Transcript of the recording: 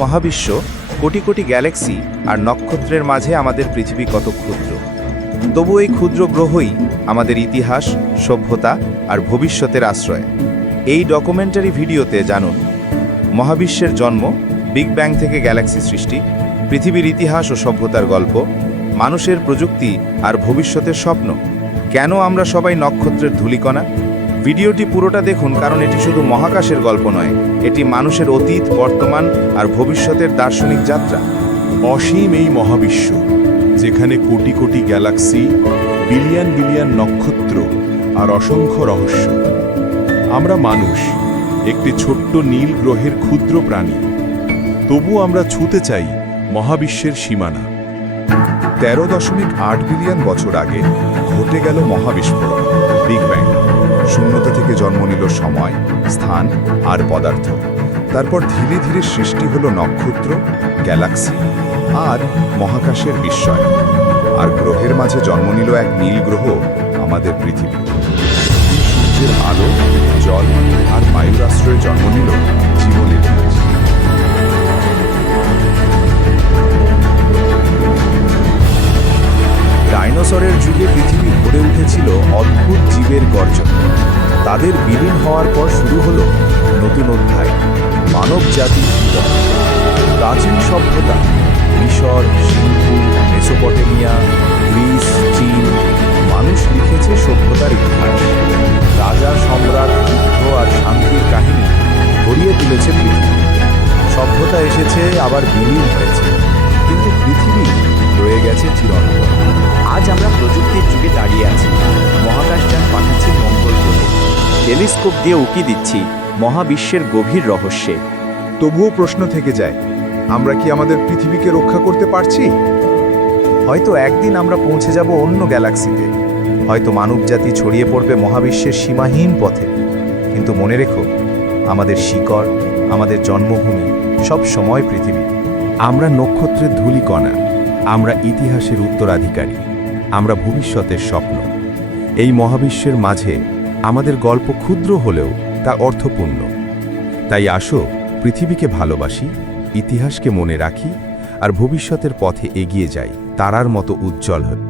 মহাবিশ্ব, কোটি কোটি গ্যালাক্সি আর নক্ষত্রের মাঝে আমাদের পৃথিবী কত ক্ষুদ্র। তবু এই ক্ষুদ্র গ্রহই আমাদের ইতিহাস, সভ্যতা আর ভবিষ্যতের আশ্রয়। এই ডকুমেন্টারি ভিডিওতে জানুন মহাবিশ্বের জন্ম, বিগ ব্যাং থেকে গ্যালাক্সি সৃষ্টি, পৃথিবীর ইতিহাস ও সভ্যতার গল্প, মানুষের প্রযুক্তি আর ভবিষ্যতের স্বপ্ন। কেন আমরা সবাই নক্ষত্রের ধূলিকণা? ভিডিওটি পুরোটা দেখুন, কারণ এটি শুধু মহাকাশের গল্প নয়, এটি মানুষের অতীত, বর্তমান আর ভবিষ্যতের দার্শনিক যাত্রা। অসীম এই মহাবিশ্ব, যেখানে crore crore Galaxy, billion billion নক্ষত্র আর অসংখ্য রহস্য। আমরা মানুষ, একটি ছোট্ট নীল গ্রহের ক্ষুদ্র প্রাণী। তবু আমরা ছুঁতে চাই মহাবিশ্বের সীমানা। 13.8 বিলিয়ন বছর আগে ঘটে গেল মহাবিস্ফোরণ, বিগ ব্যাং। শূন্যতা থেকে জন্ম নিল সময়, স্থান আর পদার্থ। তারপর ধীরে ধীরে সৃষ্টি হলো নক্ষত্র, গ্যালাক্সি আর মহাকাশের বিস্ময়। আর গ্রহের মাঝে জন্ম নিল এক নীল গ্রহ, আমাদের পৃথিবী। সূর্যের আলো, জল আর বায়ুর আশ্রয়ে জন্ম নিল জীবনের বীজ। ডাইনোসরের যুগে পৃথিবী ভরে উঠেছিল অদ্ভুত জীবের গর্জন। তাদের বিলীন হওয়ার পর শুরু হলো নতুন অধ্যায়, মানব জাতির জীবন। প্রাচীন সভ্যতা, মিশর, সিন্ধু, মেসোপটেমিয়া, গ্রিস, চীন, মানুষ লিখেছে সভ্যতার ইতিহাস। রাজা, সম্রাট, যুদ্ধ আর শান্তির কাহিনী ভরিয়ে তুলেছে পৃথিবী। সভ্যতা এসেছে, আবার বিলীন হয়েছে, কিন্তু পৃথিবী রয়ে গেছে চিরন্তন। আজ আমরা প্রযুক্তির যুগে দাঁড়িয়ে আছি। মহাকাশযান পাঠাচ্ছি মঙ্গল গ্রহে, টেলিস্কোপ দিয়ে উকি দিচ্ছি মহাবিশ্বের গভীর রহস্যে। তবুও প্রশ্ন থেকে যায়, আমরা কি আমাদের পৃথিবীকে রক্ষা করতে পারছি? হয়তো একদিন আমরা পৌঁছে যাব অন্য গ্যালাক্সিতে, হয়তো মানবজাতি ছড়িয়ে পড়বে মহাবিশ্বের সীমাহীন পথে। কিন্তু মনে রেখো, আমাদের শিকড়, আমাদের জন্মভূমি সব সময় পৃথিবী। আমরা নক্ষত্রের ধূলিকণা, আমরা ইতিহাসের উত্তরাধিকারী, আমরা ভবিষ্যতের স্বপ্ন। এই মহাবিশ্বের মাঝে আমাদের গল্প ক্ষুদ্র হলেও তা অর্থপূর্ণ। তাই আসো, পৃথিবীকে ভালোবাসি, ইতিহাসকে মনে রাখি আর ভবিষ্যতের পথে এগিয়ে যাই তারার মতো উজ্জ্বল হয়ে।